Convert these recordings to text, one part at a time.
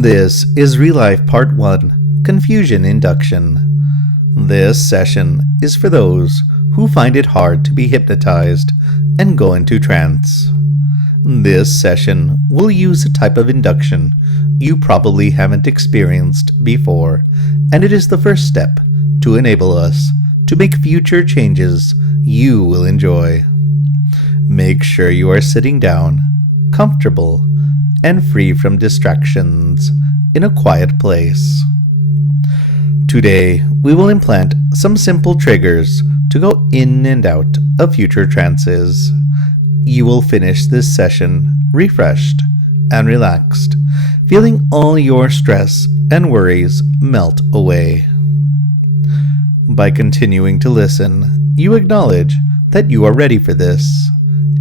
This is Relyfe Part 1, Confusion Induction. This session is for those who find it hard to be hypnotized and go into trance. This session will use a type of induction you probably haven't experienced before, and it is the first step to enable us to make future changes you will enjoy. Make sure you are sitting down, comfortable, and free from distractions in a quiet place. Today, we will implant some simple triggers to go in and out of future trances. You will finish this session refreshed and relaxed, feeling all your stress and worries melt away. By continuing to listen, you acknowledge that you are ready for this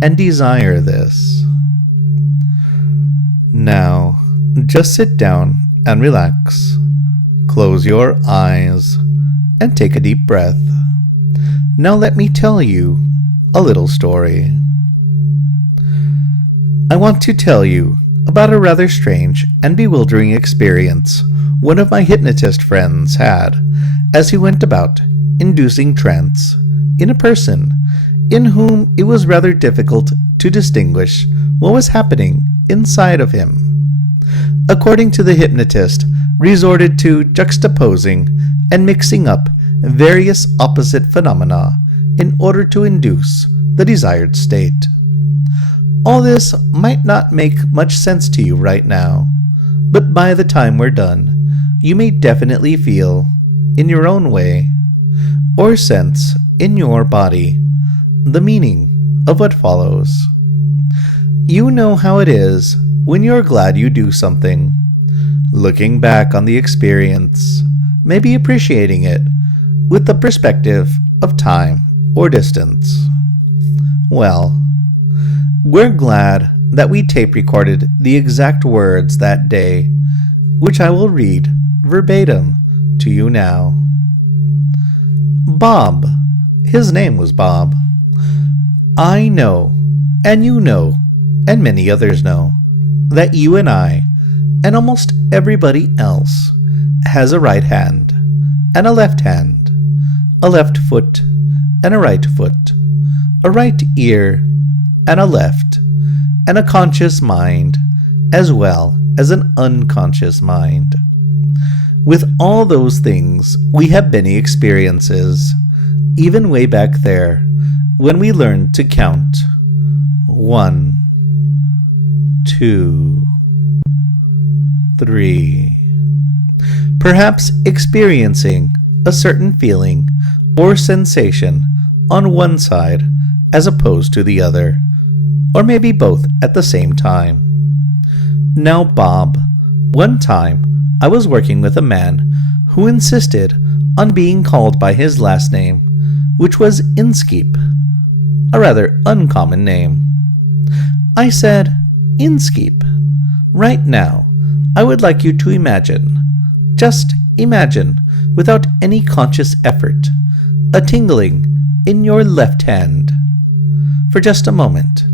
and desire this. Now, just sit down and relax. Close your eyes and take a deep breath. Now let me tell you a little story. I want to tell you about a rather strange and bewildering experience one of my hypnotist friends had as he went about inducing trance in a person in whom it was rather difficult to distinguish what was happening inside of him. According to the hypnotist, resorted to juxtaposing and mixing up various opposite phenomena in order to induce the desired state. All this might not make much sense to you right now, but by the time we're done, you may definitely feel, in your own way, or sense in your body, the meaning of what follows. You know how it is when you're glad you do something, looking back on the experience, maybe appreciating it with the perspective of time or distance. Well, we're glad that we tape recorded the exact words that day, which I will read verbatim to you now. Bob, his name was Bob. I know, and you know, and many others know, that you and I, and almost everybody else, has a right hand, and a left hand, a left foot, and a right foot, a right ear, and a left, and a conscious mind, as well as an unconscious mind. With all those things, we have many experiences, even way back there, when we learned to count 1, 2, 3. Perhaps experiencing a certain feeling or sensation on one side as opposed to the other, or maybe both at the same time. Now, Bob, one time I was working with a man who insisted on being called by his last name, which was Inskeep, a rather uncommon name. I said, Inskeep, right now, I would like you to imagine, just imagine, without any conscious effort, a tingling in your left hand. For just a moment,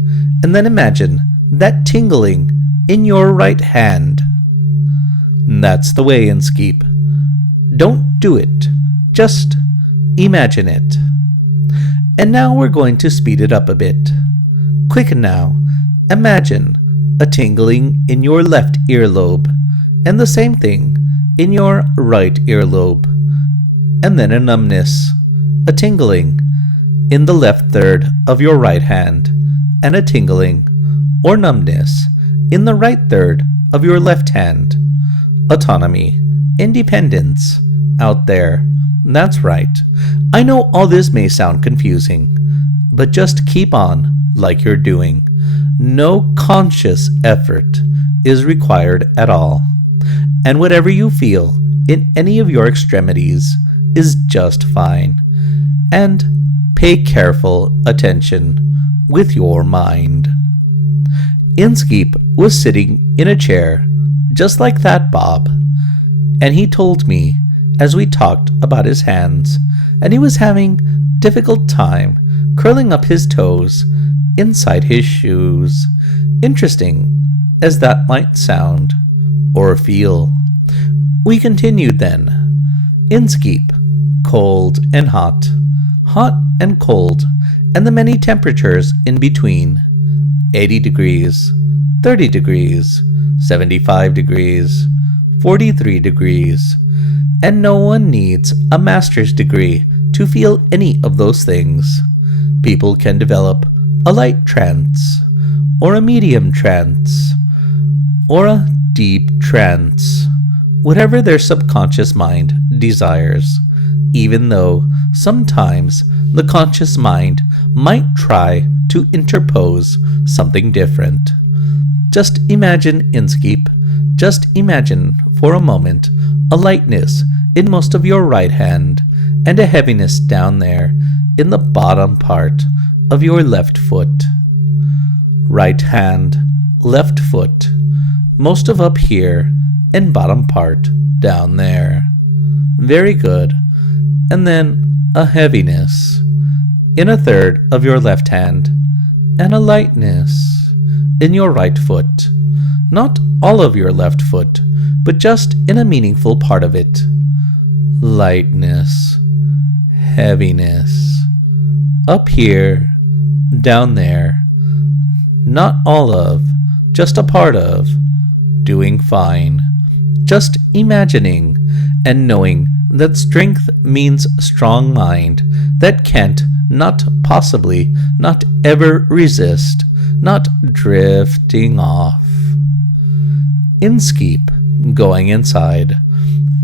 and then imagine that tingling in your right hand. That's the way, Inskeep. Don't do it, just imagine it. And now we're going to speed it up a bit. Quick now, imagine a tingling in your left earlobe, and the same thing in your right earlobe, and then a numbness, a tingling in the left third of your right hand, and a tingling or numbness in the right third of your left hand. Autonomy, independence, out there. That's right. I know all this may sound confusing, but just keep on like you're doing. No conscious effort is required at all, and whatever you feel in any of your extremities is just fine. And pay careful attention with your mind. Inskeep was sitting in a chair just like that, Bob, and he told me as we talked about his hands, and he was having difficult time curling up his toes inside his shoes. Interesting as that might sound, or feel. We continued then. Inskeep, cold and hot and cold, and the many temperatures in between. 80 degrees, 30 degrees, 75 degrees, 43 degrees, and no one needs a master's degree to feel any of those things. People can develop a light trance, or a medium trance, or a deep trance, whatever their subconscious mind desires, even though sometimes the conscious mind might try to interpose something different. Just imagine, Inskeep, just imagine for a moment a lightness in most of your right hand and a heaviness down there in the bottom part of your left foot. Right hand, left foot, most of up here and bottom part down there. Very good. And then a heaviness in a third of your left hand and a lightness in your right foot. Not all of your left foot, but just in a meaningful part of it. Lightness, heaviness, up here, down there, not all of, just a part of, doing fine. Just imagining and knowing that strength means strong mind that can't, not possibly, not ever resist, not drifting off. Inskeep, going inside.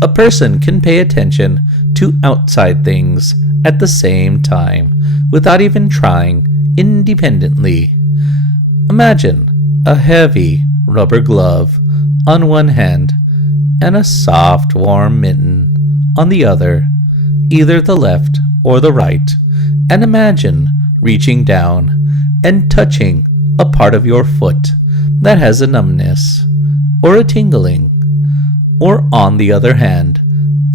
A person can pay attention to outside things at the same time without even trying independently. Imagine a heavy rubber glove on one hand and a soft warm mitten on the other, either the left or the right, and imagine reaching down and touching a part of your foot that has a numbness or a tingling. Or on the other hand,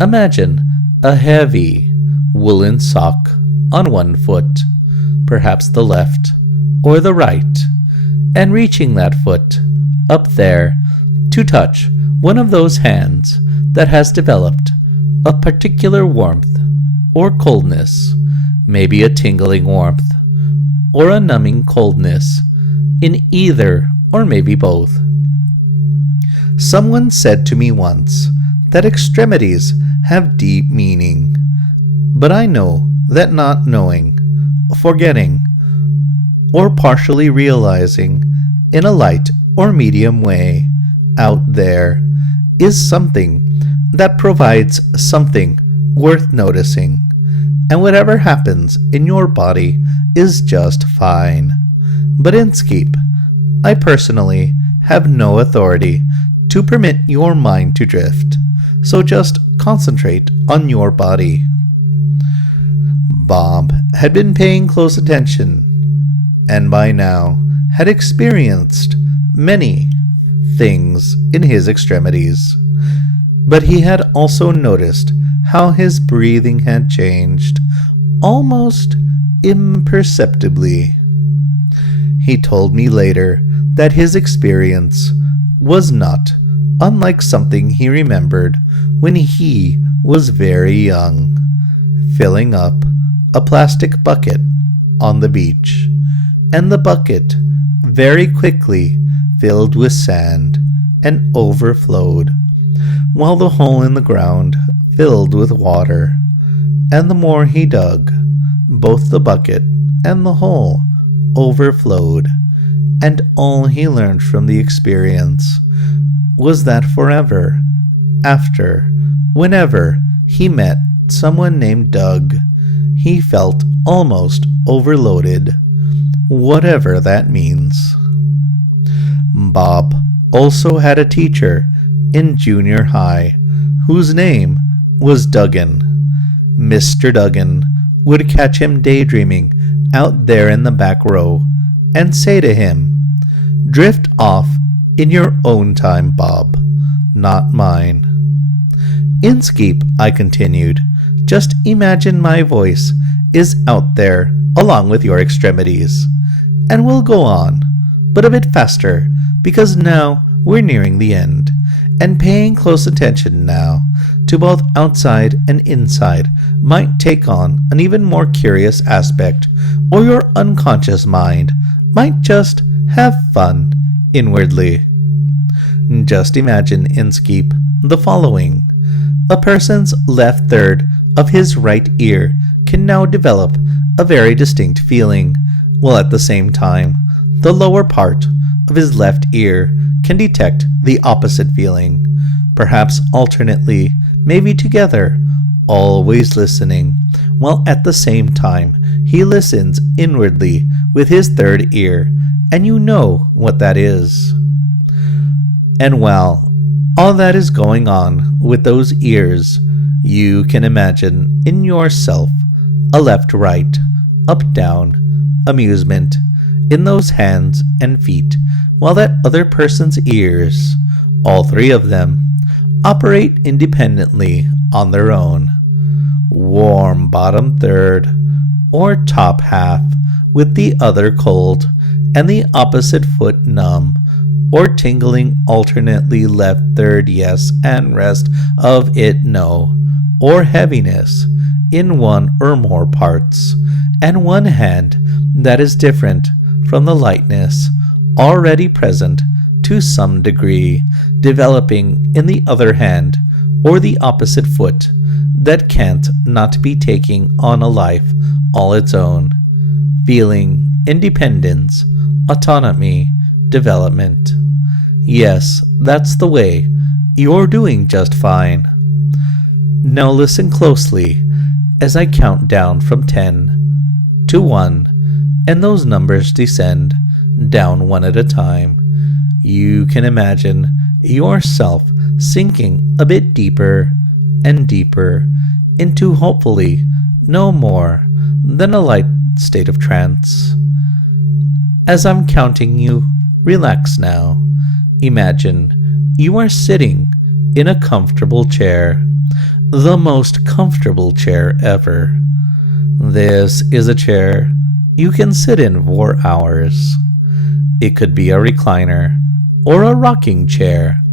imagine a heavy woolen sock on one foot, perhaps the left or the right, and reaching that foot up there to touch one of those hands that has developed a particular warmth or coldness, maybe a tingling warmth or a numbing coldness, in either or maybe both. Someone said to me once that extremities have deep meaning, but I know that not knowing, forgetting, or partially realizing in a light or medium way out there is something that provides something worth noticing, and whatever happens in your body is just fine. But Inskeep, I personally have no authority to permit your mind to drift, so just concentrate on your body. Bob had been paying close attention, and by now had experienced many things in his extremities, but he had also noticed how his breathing had changed, almost imperceptibly. He told me later that his experience was not unlike something he remembered when he was very young, filling up a plastic bucket on the beach, and the bucket very quickly filled with sand and overflowed, while the hole in the ground filled with water, and the more he dug, both the bucket and the hole overflowed, and all he learned from the experience was that forever after, whenever he met someone named Doug, he felt almost overloaded, whatever that means. Bob also had a teacher in junior high whose name was Duggan. Mr. Duggan would catch him daydreaming out there in the back row and say to him, "Drift off in your own time, Bob, not mine." Inskeep, I continued, just imagine my voice is out there along with your extremities, and we'll go on, but a bit faster, because now we're nearing the end, And paying close attention now to both outside and inside might take on an even more curious aspect, or your unconscious mind might just have fun inwardly. Just imagine, Inskeep, the following. A person's left third of his right ear can now develop a very distinct feeling, while at the same time, the lower part of his left ear can detect the opposite feeling, perhaps alternately, maybe together, always listening, while at the same time he listens inwardly with his third ear, and you know what that is. And while all that is going on with those ears, you can imagine in yourself a left-right, up-down amusement in those hands and feet, while that other person's ears, all three of them, operate independently on their own. Warm bottom third or top half with the other cold and the opposite foot numb or tingling alternately left third yes and rest of it no, or heaviness in one or more parts, and one hand that is different from the lightness already present to some degree, developing in the other hand or the opposite foot that can't not be taking on a life all its own, feeling independence, autonomy, development. Yes, that's the way. You're doing just fine. Now listen closely as I count down from 10 to 1, and those numbers descend down one at a time. You can imagine yourself sinking a bit deeper and deeper into hopefully no more than a light state of trance. As I'm counting you, relax now. Imagine you are sitting in a comfortable chair, the most comfortable chair ever. This is a chair you can sit in for hours. It could be a recliner, or a rocking chair,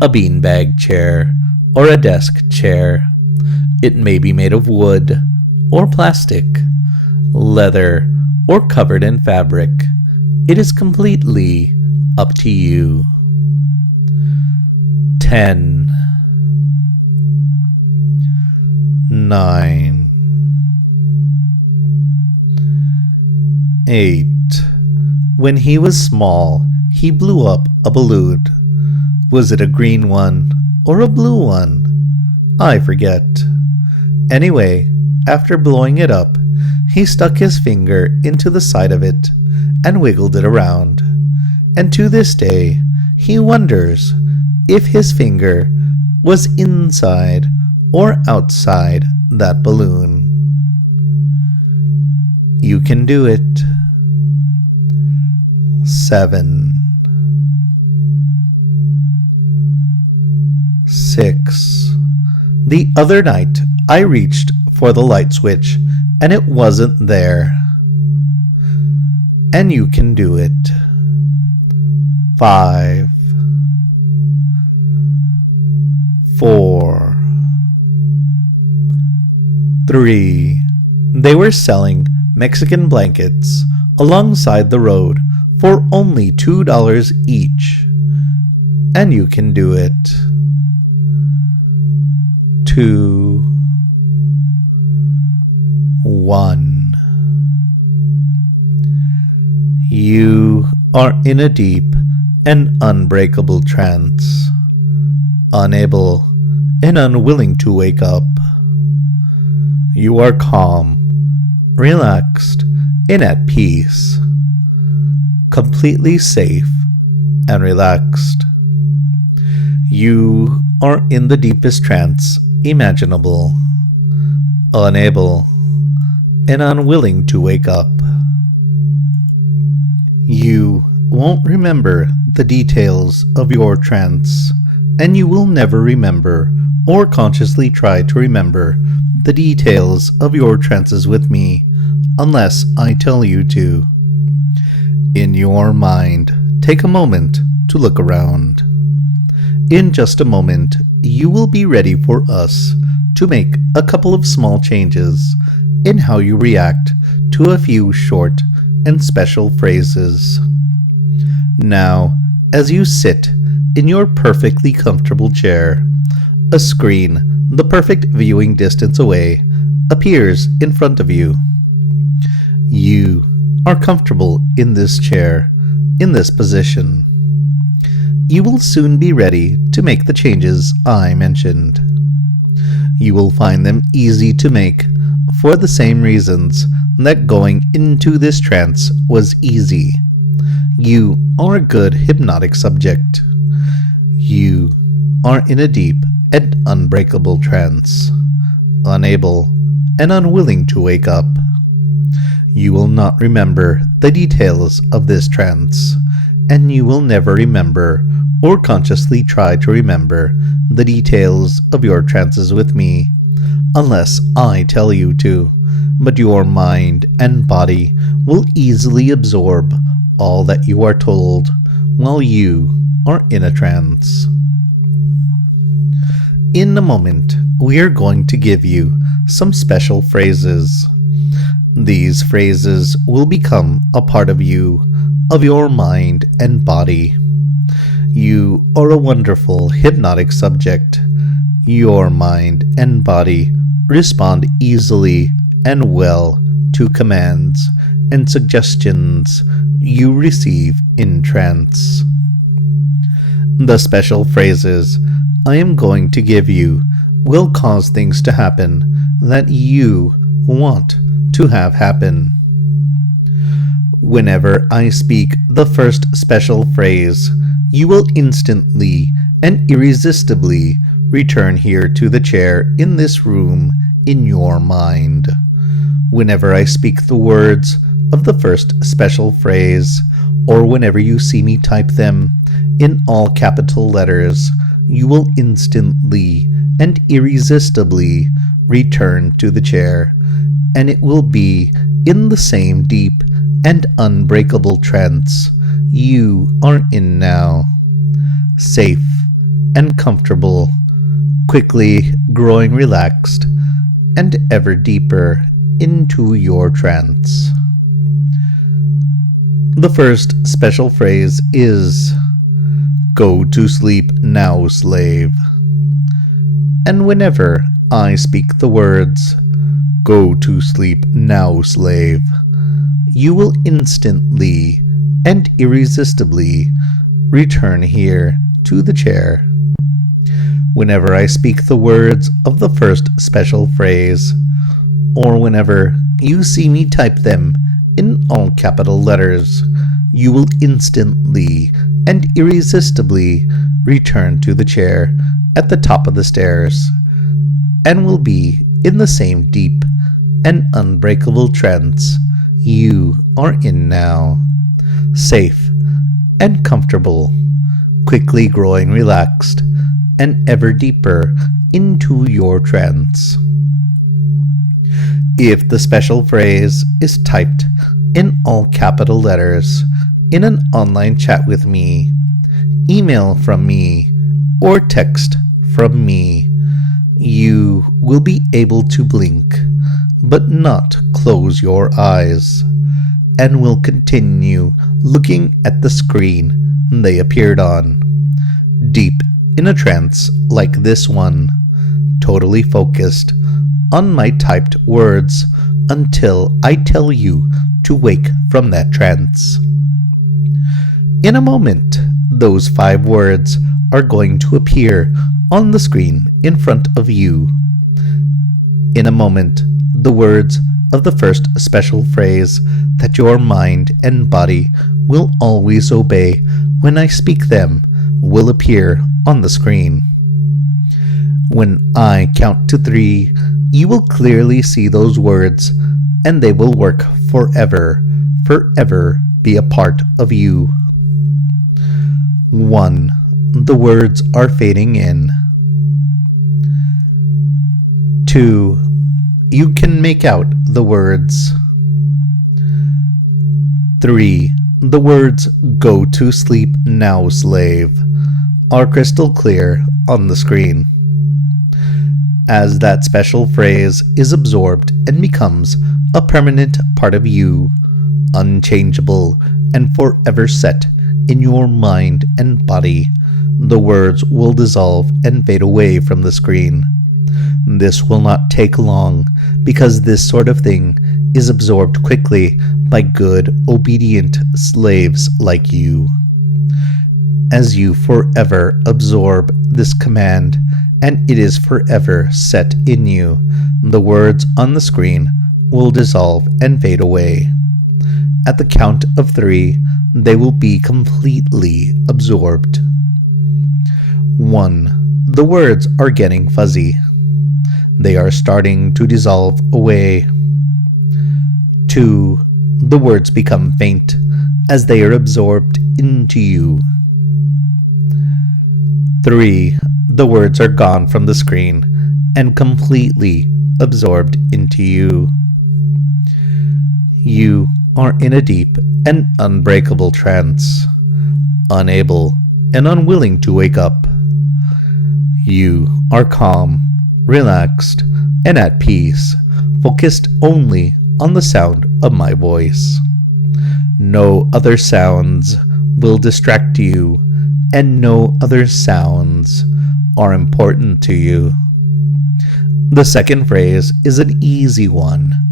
a beanbag chair, or a desk chair. It may be made of wood, or plastic, leather, or covered in fabric. It is completely up to you. 10, 9, 8. When he was small, he blew up a balloon. Was it a green one or a blue one? I forget. Anyway, after blowing it up, he stuck his finger into the side of it and wiggled it around. And to this day, he wonders if his finger was inside or outside that balloon. You can do it. 7, 6. The other night I reached for the light switch and it wasn't there. And you can do it. 5, 4, 3. They were selling Mexican blankets alongside the road for only $2 each. And you can do it. 2, 1. You are in a deep and unbreakable trance, unable and unwilling to wake up. You are calm, relaxed, and at peace, completely safe and relaxed. You are in the deepest trance imaginable, unable and unwilling to wake up. You won't remember the details of your trance, and you will never remember or consciously try to remember the details of your trances with me unless I tell you to. In your mind, take a moment to look around. In just a moment, you will be ready for us to make a couple of small changes in how you react to a few short and special phrases. Now, as you sit in your perfectly comfortable chair, a screen the perfect viewing distance away appears in front of you. You are comfortable in this chair, in this position. You will soon be ready to make the changes I mentioned. You will find them easy to make for the same reasons that going into this trance was easy. You are a good hypnotic subject. You are in a deep and unbreakable trance, unable and unwilling to wake up. You will not remember the details of this trance, and you will never remember or consciously try to remember the details of your trances with me, unless I tell you to, but your mind and body will easily absorb all that you are told while you are in a trance. In a moment, we are going to give you some special phrases. These phrases will become a part of you, of your mind and body. You are a wonderful hypnotic subject. Your mind and body respond easily and well to commands and suggestions you receive in trance. The special phrases I am going to give you will cause things to happen that you want to have happen. Whenever I speak the first special phrase, you will instantly and irresistibly return here to the chair in this room in your mind. Whenever I speak the words of the first special phrase, or whenever you see me type them in all capital letters, you will instantly and irresistibly return to the chair, and it will be in the same deep and unbreakable trance you are in now, safe and comfortable, quickly growing relaxed and ever deeper into your trance. The first special phrase is, "Go to sleep now, slave." And whenever I speak the words, "Go to sleep now, slave," you will instantly and irresistibly return here to the chair. Whenever I speak the words of the first special phrase, or whenever you see me type them in all capital letters, you will instantly and irresistibly return to the chair at the top of the stairs, and will be in the same deep and unbreakable trance you are in now, safe and comfortable, quickly growing relaxed and ever deeper into your trance. If the special phrase is typed in all capital letters in an online chat with me, email from me, or text from me, you will be able to blink but not close your eyes, and will continue looking at the screen they appeared on, deep in a trance like this one, totally focused on my typed words until I tell you to wake from that trance. In a moment, those 5 words are going to appear on the screen in front of you. In a moment, the words of the first special phrase that your mind and body will always obey when I speak them will appear on the screen. When I count to 3, you will clearly see those words, and they will work forever, forever be a part of you. 1. The words are fading in. 2. You can make out the words. 3. The words "Go to sleep now, slave" are crystal clear on the screen. As that special phrase is absorbed and becomes a permanent part of you, unchangeable and forever set in your mind and body, the words will dissolve and fade away from the screen. This will not take long, because this sort of thing is absorbed quickly by good, obedient slaves like you. As you forever absorb this command, and it is forever set in you, the words on the screen will dissolve and fade away. At the count of 3, they will be completely absorbed. 1. The words are getting fuzzy. They are starting to dissolve away. 2. The words become faint as they are absorbed into you. 3. The words are gone from the screen and completely absorbed into you. You are in a deep and unbreakable trance, unable and unwilling to wake up. You are calm, relaxed, and at peace, focused only on the sound of my voice. No other sounds will distract you, and no other sounds are important to you. The second phrase is an easy one.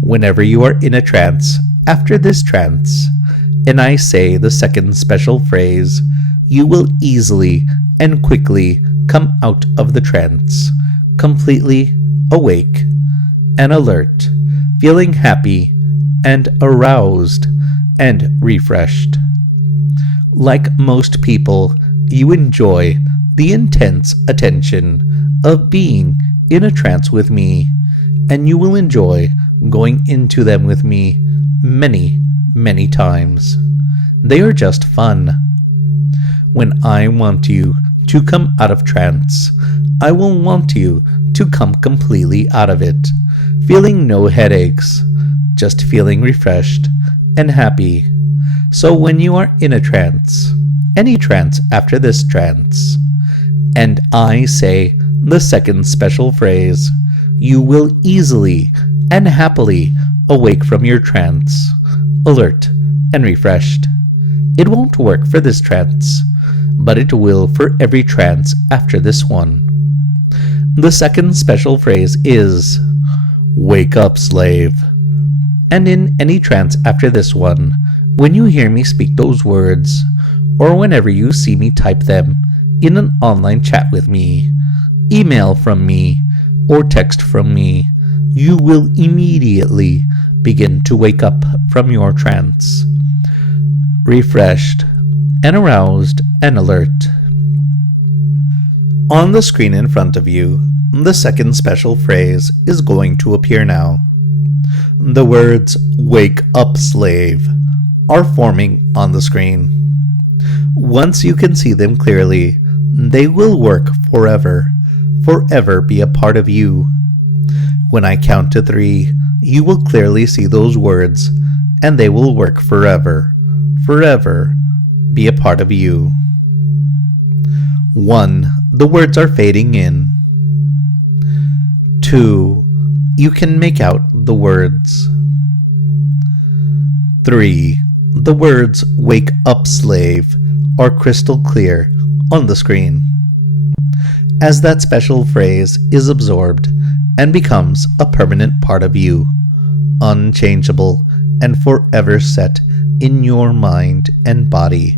Whenever you are in a trance, after this trance, and I say the second special phrase, you will easily and quickly come out of the trance, completely awake and alert, feeling happy and aroused and refreshed. Like most people, you enjoy the intense attention of being in a trance with me, and you will enjoy going into them with me many, many times. They are just fun. When I want you to come out of trance, I will want you to come completely out of it, feeling no headaches, just feeling refreshed and happy. So when you are in a trance, any trance after this trance, and I say the second special phrase, you will easily and happily awake from your trance, alert and refreshed. It won't work for this trance, but it will for every trance after this one. The second special phrase is, "Wake up, slave." And in any trance after this one, when you hear me speak those words, or whenever you see me type them in an online chat with me, email from me, or text from me, you will immediately begin to wake up from your trance, refreshed and aroused and alert. On the screen in front of you, the second special phrase is going to appear now. The words "Wake up, slave" are forming on the screen. Once you can see them clearly, they will work forever, forever be a part of you. When I count to 3, you will clearly see those words, and they will work forever, forever be a part of you. 1. The words are fading in. 2. You can make out the words. 3. The words "Wake up, slave" are crystal clear on the screen. As that special phrase is absorbed and becomes a permanent part of you, unchangeable and forever set in your mind and body,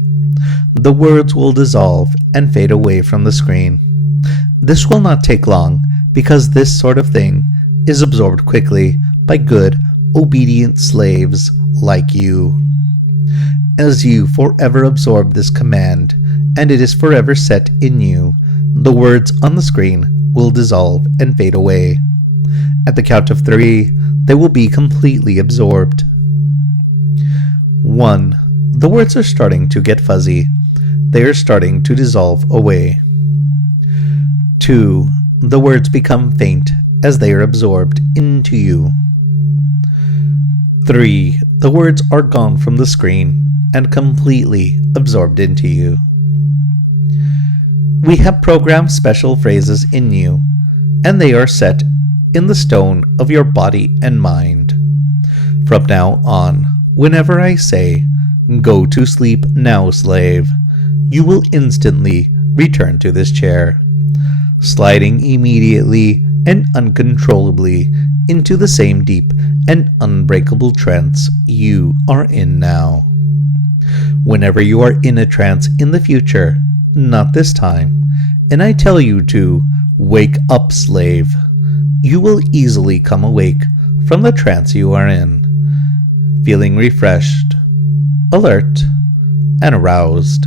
the words will dissolve and fade away from the screen. This will not take long, because this sort of thing is absorbed quickly by good, obedient slaves like you. As you forever absorb this command, and it is forever set in you, the words on the screen will dissolve and fade away. At the count of 3, they will be completely absorbed. 1. The words are starting to get fuzzy. They are starting to dissolve away. 2. The words become faint as they are absorbed into you. 3. The words are gone from the screen and completely absorbed into you. We have programmed special phrases in you, and they are set in the stone of your body and mind. From now on, whenever I say, "Go to sleep now, slave," you will instantly return to this chair, sliding immediately and uncontrollably into the same deep and unbreakable trance you are in now. Whenever you are in a trance in the future, not this time, and I tell you to wake up, slave, you will easily come awake from the trance you are in, feeling refreshed, alert, and aroused.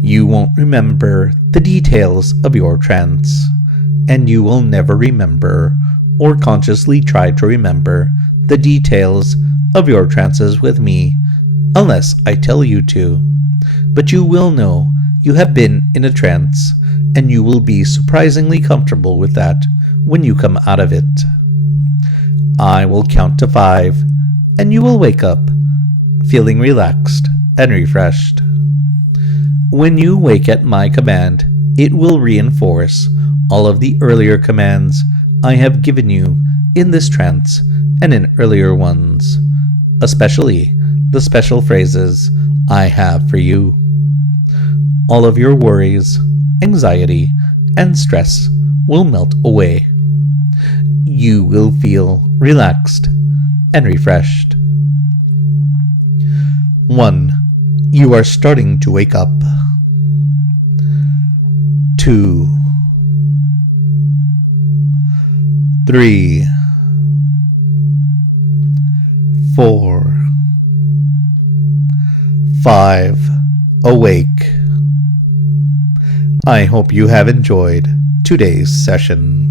You won't remember the details of your trance, and you will never remember or consciously try to remember the details of your trances with me unless I tell you to. But you will know you have been in a trance, and you will be surprisingly comfortable with that when you come out of it. I will count to 5, and you will wake up, feeling relaxed and refreshed. When you wake at my command, it will reinforce all of the earlier commands I have given you in this trance and in earlier ones, especially the special phrases I have for you. All of your worries, anxiety, and stress will melt away. You will feel relaxed and refreshed. 1. You are starting to wake up. 2. 3. 4. 5. Awake. I hope you have enjoyed today's session.